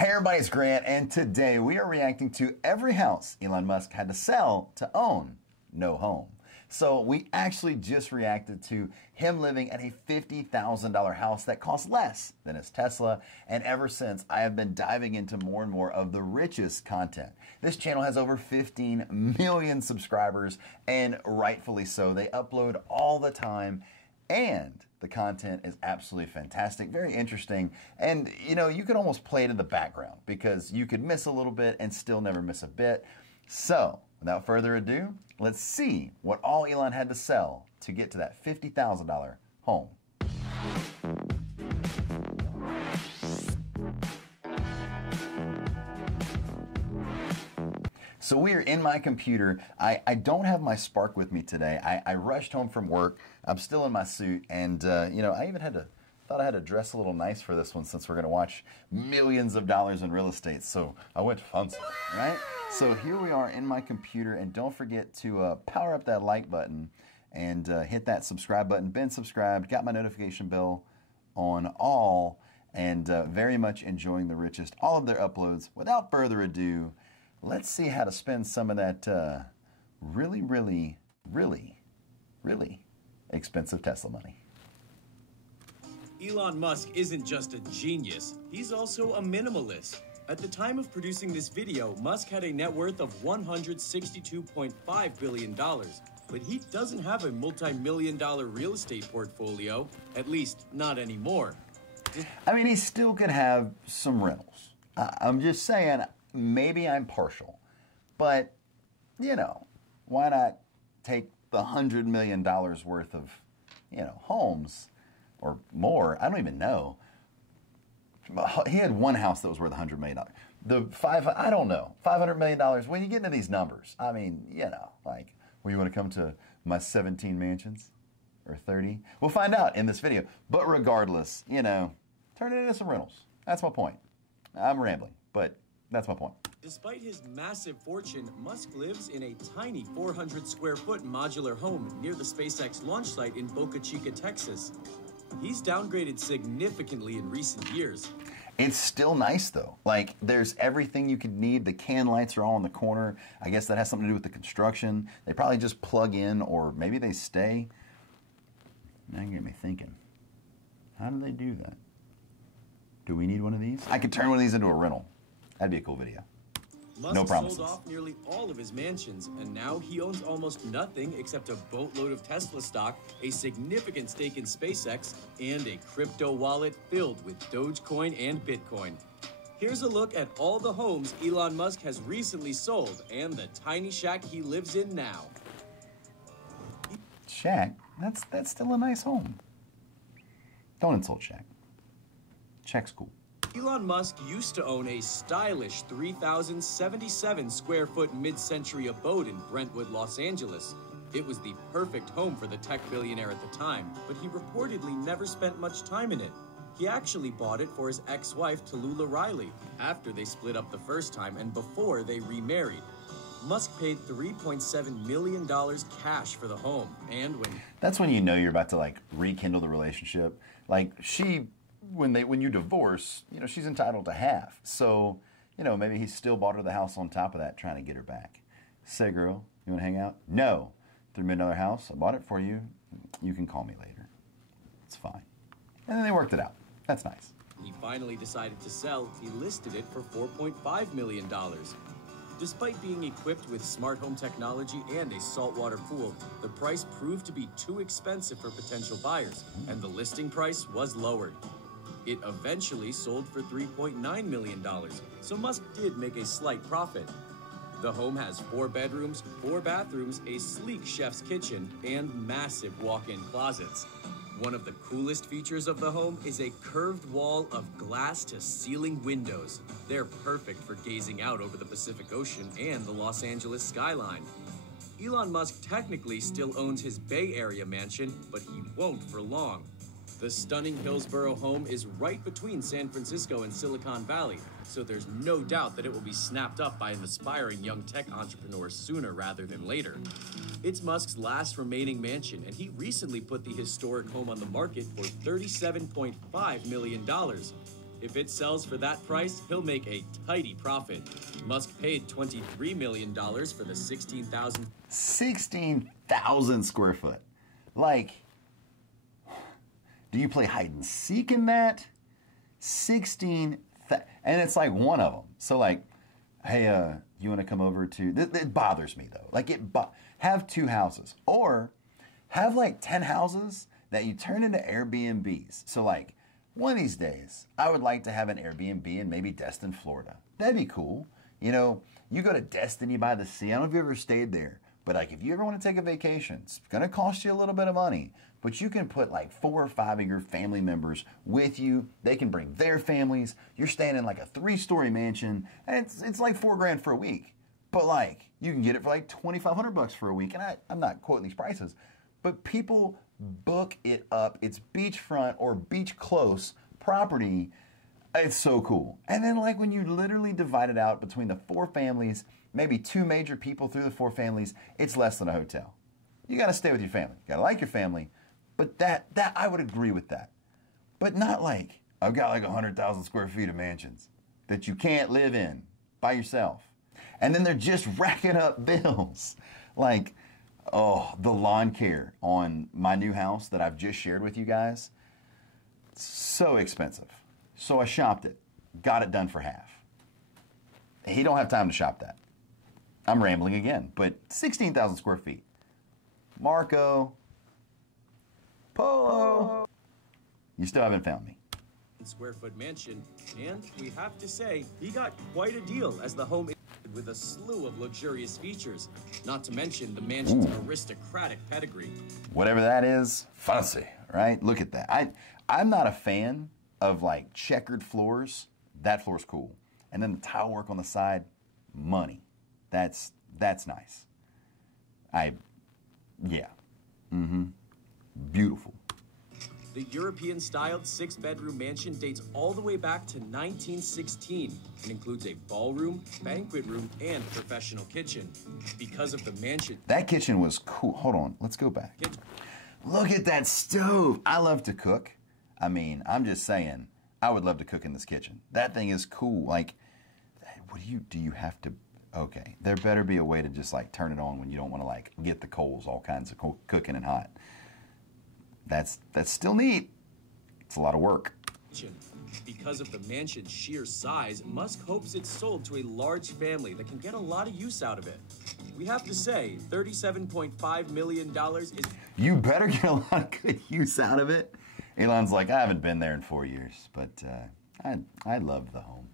Hey everybody, it's Grant, and today we are reacting to every house Elon Musk had to sell to own no home. So we actually just reacted to him living at a $50,000 house that costs less than his Tesla, and ever since I have been diving into more and more of the richest content. This channel has over 15 million subscribers, and rightfully so. They upload all the time, and the content is absolutely fantastic, very interesting, and you know, you could almost play it in the background because you could miss a little bit and still never miss a bit. So, without further ado, let's see what all Elon had to sell to get to that $50,000 home. So we are in my computer. I don't have my Spark with me today. I rushed home from work. I'm still in my suit, and you know, I even thought I had to dress a little nice for this one since we're gonna watch millions of dollars in real estate. So I went fancy, right? So here we are in my computer, and don't forget to power up that like button and hit that subscribe button. Been subscribed, got my notification bell on all, and very much enjoying the richest, all of their uploads. Without further ado, let's see how to spend some of that really, really, really, really expensive Tesla money. Elon Musk isn't just a genius, he's also a minimalist. At the time of producing this video, Musk had a net worth of $162.5 billion, but he doesn't have a multi-million-dollar real estate portfolio, at least not anymore. I mean, he still could have some rentals. I'm just saying, maybe I'm partial, but you know, why not take the $100 million worth of, you know, homes or more? I don't even know. He had one house that was worth $100 million. I don't know, $500 million. When you get into these numbers, I mean, you know, like, well, you want to come to my 17 mansions or 30? We'll find out in this video. But regardless, you know, turn it into some rentals. That's my point. I'm rambling, but that's my point. Despite his massive fortune, Musk lives in a tiny 400 square foot modular home near the SpaceX launch site in Boca Chica, Texas. He's downgraded significantly in recent years. It's still nice though. Like, there's everything you could need. The can lights are all in the corner. I guess that has something to do with the construction. They probably just plug in, or maybe they stay. Now you get me thinking. How do they do that? Do we need one of these? I could turn one of these into a rental. That'd be a cool video. Musk no promises. Sold off nearly all of his mansions, and now he owns almost nothing except a boatload of Tesla stock, a significant stake in SpaceX, and a crypto wallet filled with Dogecoin and Bitcoin. Here's a look at all the homes Elon Musk has recently sold and the tiny shack he lives in now. Shack? That's still a nice home. Don't insult Shack. Shack's cool. Elon Musk used to own a stylish 3,077 square foot mid-century abode in Brentwood, Los Angeles. It was the perfect home for the tech billionaire at the time, but he reportedly never spent much time in it. He actually bought it for his ex-wife, Tallulah Riley, after they split up the first time and before they remarried. Musk paid $3.7 million cash for the home, and when... That's when you know you're about to, like, rekindle the relationship. Like, when you divorce, you know, she's entitled to half. So, you know, maybe he still bought her the house on top of that, trying to get her back. Say, girl, you want to hang out? No. $3 million house, I bought it for you. You can call me later. It's fine. And then they worked it out. That's nice. He finally decided to sell. He listed it for $4.5 million. Despite being equipped with smart home technology and a saltwater pool, the price proved to be too expensive for potential buyers, and the listing price was lowered. It eventually sold for $3.9 million, so Musk did make a slight profit. The home has 4 bedrooms, 4 bathrooms, a sleek chef's kitchen, and massive walk-in closets. One of the coolest features of the home is a curved wall of glass-to-ceiling windows. They're perfect for gazing out over the Pacific Ocean and the Los Angeles skyline. Elon Musk technically still owns his Bay Area mansion, but he won't for long. The stunning Hillsborough home is right between San Francisco and Silicon Valley, so there's no doubt that it will be snapped up by an aspiring young tech entrepreneur sooner rather than later. It's Musk's last remaining mansion, and he recently put the historic home on the market for $37.5 million. If it sells for that price, he'll make a tidy profit. Musk paid $23 million for the 16,000 square foot. Like, do you play hide and seek in that? 16,000, and it's like one of them. So like, hey, you want to come over to? It bothers me though. Like have 2 houses, or have like 10 houses that you turn into Airbnbs. So like, one of these days, I would like to have an Airbnb in maybe Destin, Florida. That'd be cool. You know, you go to Destiny by the Sea. I don't know if you ever stayed there, but like if you ever want to take a vacation, it's going to cost you a little bit of money, but you can put like 4 or 5 of your family members with you. They can bring their families. You're staying in like a 3-story mansion, and it's like $4 grand for a week. But like, you can get it for like $2,500 for a week. And I'm not quoting these prices, but people book it up. It's beachfront or beach close property. It's so cool. And then like when you literally divide it out between the 4 families, maybe 2 major people through the 4 families, it's less than a hotel. You got to stay with your family. You got to like your family. But that I would agree with that. But not like, I've got like 100,000 square feet of mansions that you can't live in by yourself. And then they're just racking up bills. Like, oh, the lawn care on my new house that I've just shared with you guys, it's so expensive. So I shopped it, got it done for half. He don't have time to shop that. I'm rambling again, but 16,000 square feet. Marco, Polo, you still haven't found me. Square foot mansion, and we have to say, he got quite a deal as the home with a slew of luxurious features, not to mention the mansion's aristocratic pedigree. Whatever that is, fancy, right? Look at that. I'm not a fan of like checkered floors. That floor's cool. And then the tile work on the side, money. That's nice. Yeah. Beautiful. The European-styled 6-bedroom mansion dates all the way back to 1916 and includes a ballroom, banquet room, and professional kitchen. Because of the mansion... That kitchen was cool. Hold on, let's go back. Look at that stove. I love to cook. I mean, I'm just saying, I would love to cook in this kitchen. That thing is cool. Like, what do you have to... Okay, there better be a way to just like turn it on when you don't want to like get the coals all kinds of cooking and hot. That's still neat. It's a lot of work. Because of the mansion's sheer size, Musk hopes it's sold to a large family that can get a lot of use out of it. We have to say, $37.5 million is... You better get a lot of good use out of it. Elon's like, I haven't been there in 4 years, but I love the home.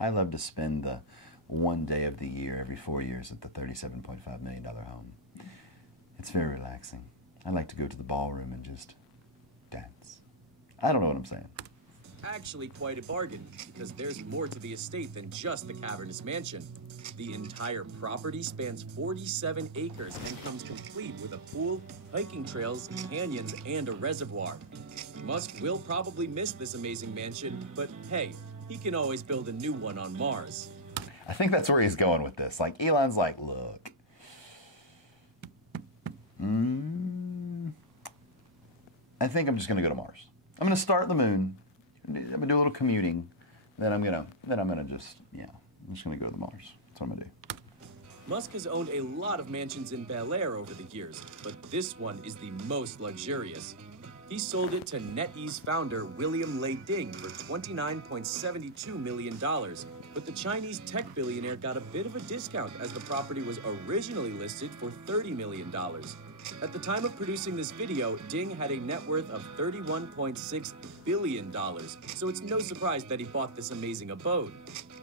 I love to spend the one day of the year every 4 years at the $37.5 million home. It's very relaxing. I like to go to the ballroom and just dance. I don't know what I'm saying. Actually quite a bargain, because there's more to the estate than just the cavernous mansion. The entire property spans 47 acres and comes complete with a pool, hiking trails, canyons, and a reservoir. Musk will probably miss this amazing mansion, but hey, he can always build a new one on Mars. I think that's where he's going with this. Like, Elon's like, look. I think I'm just going to go to Mars. I'm going to start the moon. I'm going to do a little commuting. Then I'm going to just, I'm just going to go to the Mars. That's what I'm going to do. Musk has owned a lot of mansions in Bel Air over the years, but this one is the most luxurious. He sold it to NetEase founder William Lei Ding for $29.72 million, but the Chinese tech billionaire got a bit of a discount as the property was originally listed for $30 million. At the time of producing this video, Ding had a net worth of $31.6 billion, so it's no surprise that he bought this amazing abode.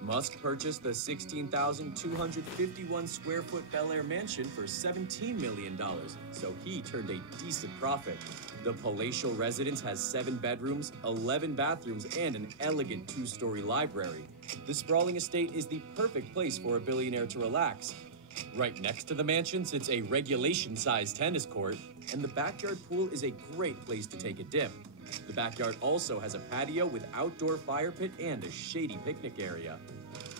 Musk purchased the 16,251 square foot Bel Air mansion for $17 million, so he turned a decent profit. The palatial residence has 7 bedrooms, 11 bathrooms, and an elegant 2-story library. The sprawling estate is the perfect place for a billionaire to relax. Right next to the mansion sits a regulation-sized tennis court, and the backyard pool is a great place to take a dip. The backyard also has a patio with outdoor fire pit and a shady picnic area.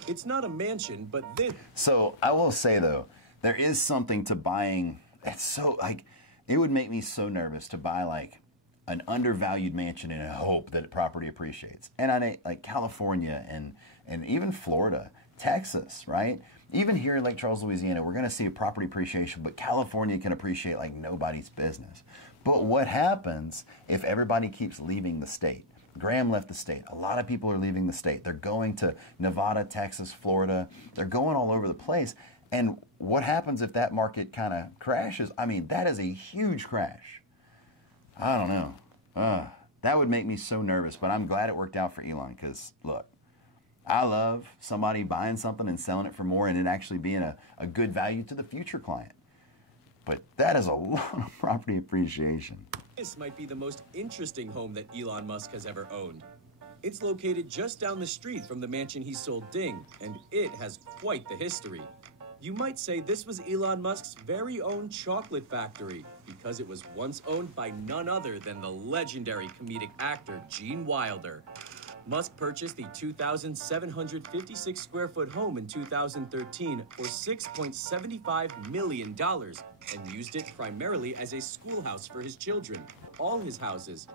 It's not a mansion, but this... So, I will say, though, there is something to buying... It's so, like... It would make me so nervous to buy, like, an undervalued mansion in a hope that property appreciates. And I like California and even Florida, Texas, right? Even here in Lake Charles, Louisiana, we're going to see a property appreciation, but California can appreciate like nobody's business. But what happens if everybody keeps leaving the state? Graham left the state. A lot of people are leaving the state. They're going to Nevada, Texas, Florida. They're going all over the place. And what happens if that market kind of crashes? I mean, that is a huge crash. I don't know. That would make me so nervous, but I'm glad it worked out for Elon because, look, I love somebody buying something and selling it for more and it actually being a good value to the future client. But that is a lot of property appreciation. This might be the most interesting home that Elon Musk has ever owned. It's located just down the street from the mansion he sold Ding, and it has quite the history. You might say this was Elon Musk's very own chocolate factory, because it was once owned by none other than the legendary comedic actor Gene Wilder. Musk purchased the 2,756 square foot home in 2013 for $6.75 million and used it primarily as a schoolhouse for his children. All his houses.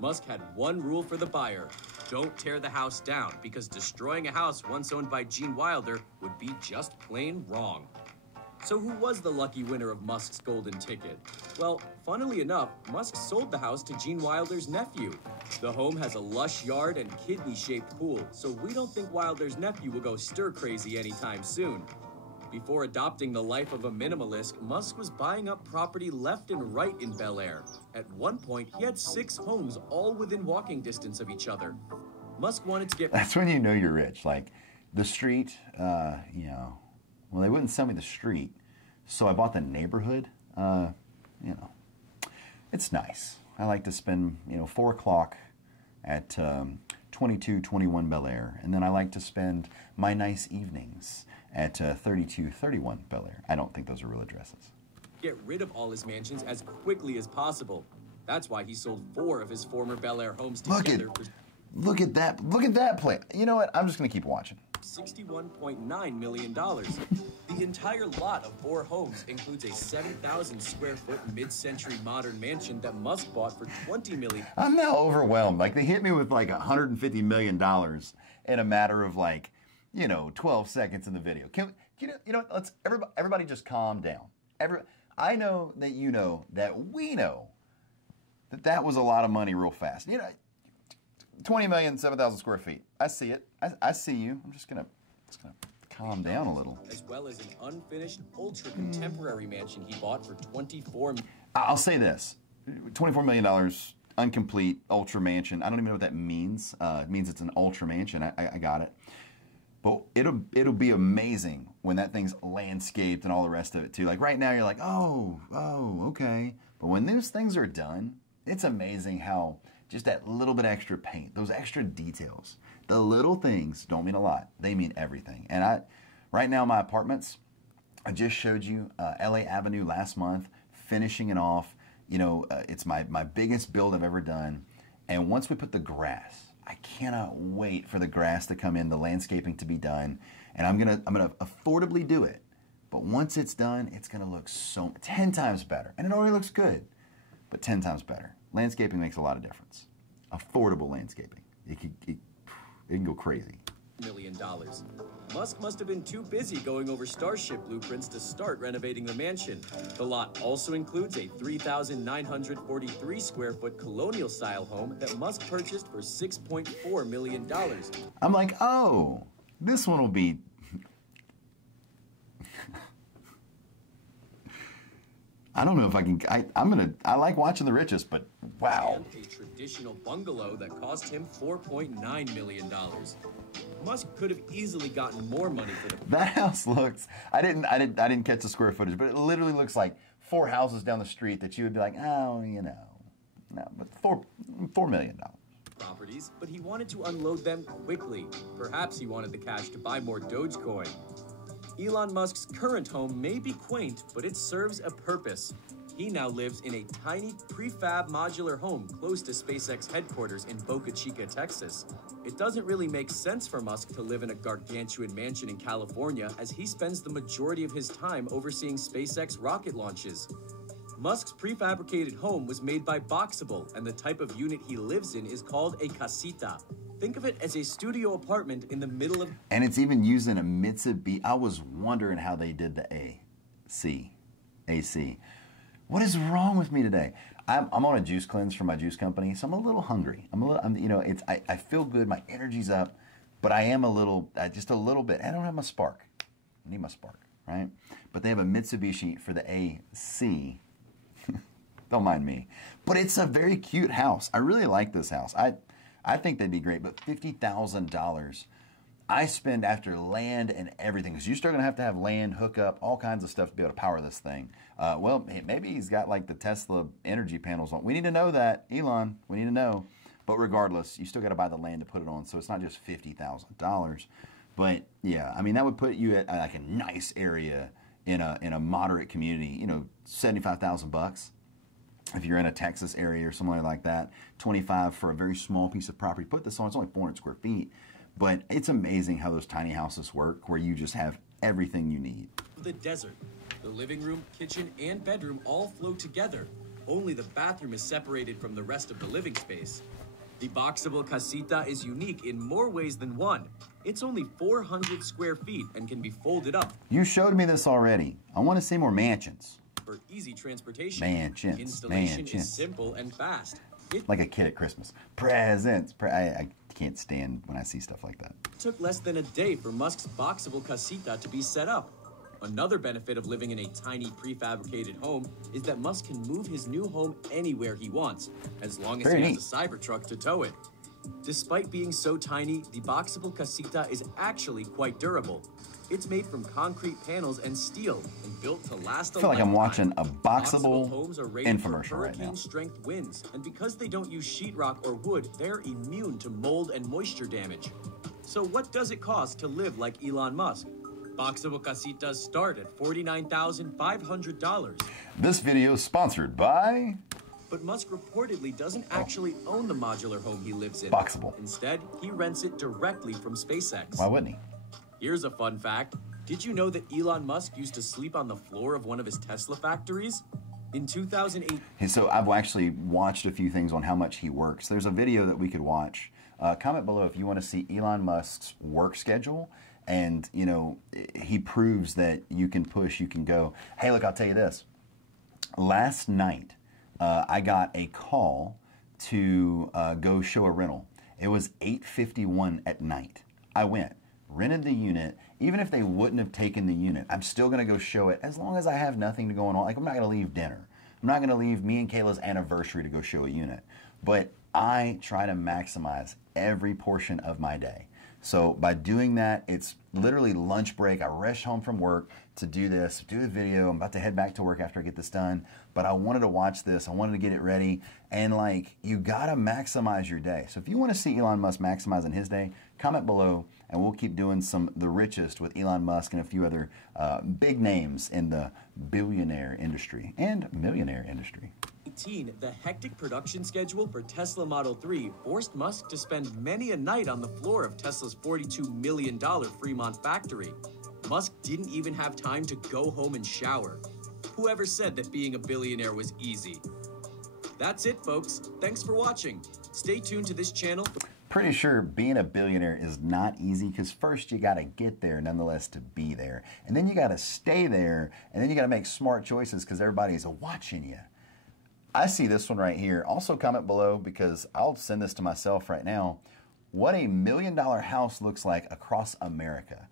Musk had one rule for the buyer: don't tear the house down, because destroying a house once owned by Gene Wilder would be just plain wrong. So who was the lucky winner of Musk's golden ticket? Well, funnily enough, Musk sold the house to Gene Wilder's nephew. The home has a lush yard and kidney-shaped pool, so we don't think Wilder's nephew will go stir-crazy anytime soon. Before adopting the life of a minimalist, Musk was buying up property left and right in Bel Air. At one point, he had 6 homes all within walking distance of each other. Musk wanted to get... That's when you know you're rich. Like, the street, you know... Well, they wouldn't sell me the street, so I bought the neighborhood. You know, it's nice. I like to spend, 4 o'clock at 2221 Bel Air, and then I like to spend my nice evenings at 3231 Bel Air. I don't think those are real addresses. Get rid of all his mansions as quickly as possible. That's why he sold 4 of his former Bel Air homes together. Look at that play. You know what? I'm just gonna keep watching. $61.9 million. The entire lot of 4 homes includes a 7,000 square foot mid-century modern mansion that Musk bought for $20 million. I'm now overwhelmed. Like, they hit me with like $150 million in a matter of 12 seconds in the video. Let's everybody just calm down. I know that you know that we know that was a lot of money real fast. 20 million, 7,000 square feet. I see it. I see you. I'm just gonna calm down a little. As well as an unfinished, ultra-contemporary mansion he bought for $24 million. I'll say this: $24 million, incomplete, ultra mansion. I don't even know what that means. It means it's an ultra mansion. I got it. But it'll be amazing when that thing's landscaped and all the rest of it too. Like right now, you're like, oh, okay. But when those things are done, it's amazing how just that little bit extra paint, those extra details, the little things don't mean a lot. They mean everything. And right now, my apartments, I just showed you LA Avenue last month, finishing it off. It's my biggest build I've ever done. And once we put the grass, I cannot wait for the grass to come in, the landscaping to be done. And I'm gonna affordably do it. But once it's done, it's gonna look 10 times better. And it already looks good, but 10 times better. Landscaping makes a lot of difference. Affordable landscaping. It can go crazy. $1 million. Musk must have been too busy going over Starship blueprints to start renovating the mansion. The lot also includes a 3,943 square foot colonial style home that Musk purchased for $6.4 million. I'm like, oh, this one will be... I don't know if I can. I like watching The Richest, but wow. And a traditional bungalow that cost him $4.9 million. Musk could have easily gotten more money for the. That house looks. I didn't catch the square footage, but it literally looks like 4 houses down the street that you would be like, oh, no, but $4 million. Properties, but he wanted to unload them quickly. Perhaps he wanted the cash to buy more Dogecoin. Elon Musk's current home may be quaint, but it serves a purpose. He now lives in a tiny prefab modular home close to SpaceX headquarters in Boca Chica, Texas. It doesn't really make sense for Musk to live in a gargantuan mansion in California, as he spends the majority of his time overseeing SpaceX rocket launches. Musk's prefabricated home was made by Boxable, and the type of unit he lives in is called a casita. Think of it as a studio apartment in the middle of... And it's even using a MILLIONAIRE. I was wondering how they did the AC. What is wrong with me today? I'm on a juice cleanse for my juice company, so I'm a little hungry. I feel good. My energy's up, but I am a little, just a little bit. I don't have my spark. I need my spark, right? But they have a Mitsubishi for the AC. Don't mind me. But it's a very cute house. I really like this house. I think they'd be great, but $50,000 I spend after land and everything, because you're still going to have land, hookup, all kinds of stuff to be able to power this thing. Well, maybe he's got like the Tesla energy panels on. We need to know that, Elon. We need to know. But regardless, you still got to buy the land to put it on, so it's not just $50,000. But yeah, I mean, that would put you at like a nice area in a moderate community. $75,000. If you're in a Texas area or somewhere like that, 25 for a very small piece of property. Put this on, it's only 400 square feet. But it's amazing how those tiny houses work, where you just have everything you need. The desert. The living room, kitchen, and bedroom all flow together. Only the bathroom is separated from the rest of the living space. The Boxable Casita is unique in more ways than one. It's only 400 square feet and can be folded up. You showed me this already. I want to see more mansions. For easy transportation. Mansions. Installation is simple and fast. Like a kid at Christmas. Presents. I can't stand when I see stuff like that. It took less than a day for Musk's Boxable Casita to be set up. Another benefit of living in a tiny prefabricated home is that Musk can move his new home anywhere he wants, as long as he has a Cybertruck to tow it. Despite being so tiny, the Boxable Casita is actually quite durable. It's made from concrete panels and steel and built to last a lifetime. I feel like I'm watching a Boxable homes are rated for infomercial right now. Hurricane-strength winds, and because they don't use sheetrock or wood, they're immune to mold and moisture damage. So what does it cost to live like Elon Musk? Boxable Casitas start at $49,500. This video is sponsored by... But Musk reportedly doesn't actually own the modular home he lives in. Boxable. Instead, he rents it directly from SpaceX. Why wouldn't he? Here's a fun fact. Did you know that Elon Musk used to sleep on the floor of one of his Tesla factories? In 2008... So I've actually watched a few things on how much he works. There's a video that we could watch. Comment below if you want to see Elon Musk's work schedule. And, he proves that you can push, you can go. Hey, look, I'll tell you this. Last night, I got a call to go show a rental. It was 8:51 at night. I went, rented the unit. Even if they wouldn't have taken the unit, I'm still going to go show it as long as I have nothing going on. Like, I'm not going to leave dinner. I'm not going to leave me and Kayla's anniversary to go show a unit. But I try to maximize every portion of my day. So by doing that, it's literally lunch break. I rush home from work to do this, do the video. I'm about to head back to work after I get this done. But I wanted to watch this. I wanted to get it ready. And you got to maximize your day. So if you want to see Elon Musk maximizing his day, comment below and we'll keep doing the richest with Elon Musk and a few other big names in the billionaire industry and millionaire industry. The hectic production schedule for Tesla Model 3 forced Musk to spend many a night on the floor of Tesla's $42 million Fremont factory. Musk didn't even have time to go home and shower. Whoever said that being a billionaire was easy? That's it, folks. Thanks for watching. Stay tuned to this channel. Pretty sure being a billionaire is not easy, because first you got to get there nonetheless to be there. And then you got to stay there, and then you got to make smart choices because everybody's watching you. I see this one right here. Also comment below, because I'll send this to myself right now, what a $1 million house looks like across America.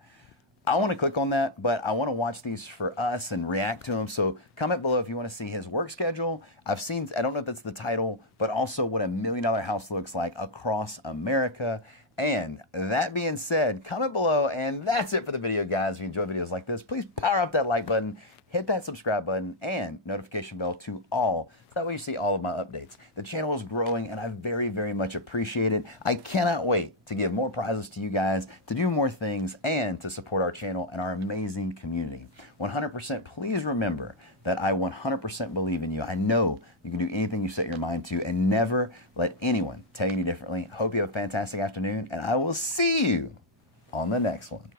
I want to click on that, but I want to watch these for us and react to them. So comment below if you want to see his work schedule. I don't know if that's the title, but also what a $1 million house looks like across America. And that being said, comment below, and that's it for the video, guys. If you enjoy videos like this, please power up that like button, hit that subscribe button, and notification bell to all. That way you see all of my updates. The channel is growing, and I very, very much appreciate it. I cannot wait to give more prizes to you guys, to do more things, and to support our channel and our amazing community. 100%, please remember that I 100% believe in you. I know you can do anything you set your mind to, and never let anyone tell you any differently. Hope you have a fantastic afternoon, and I will see you on the next one.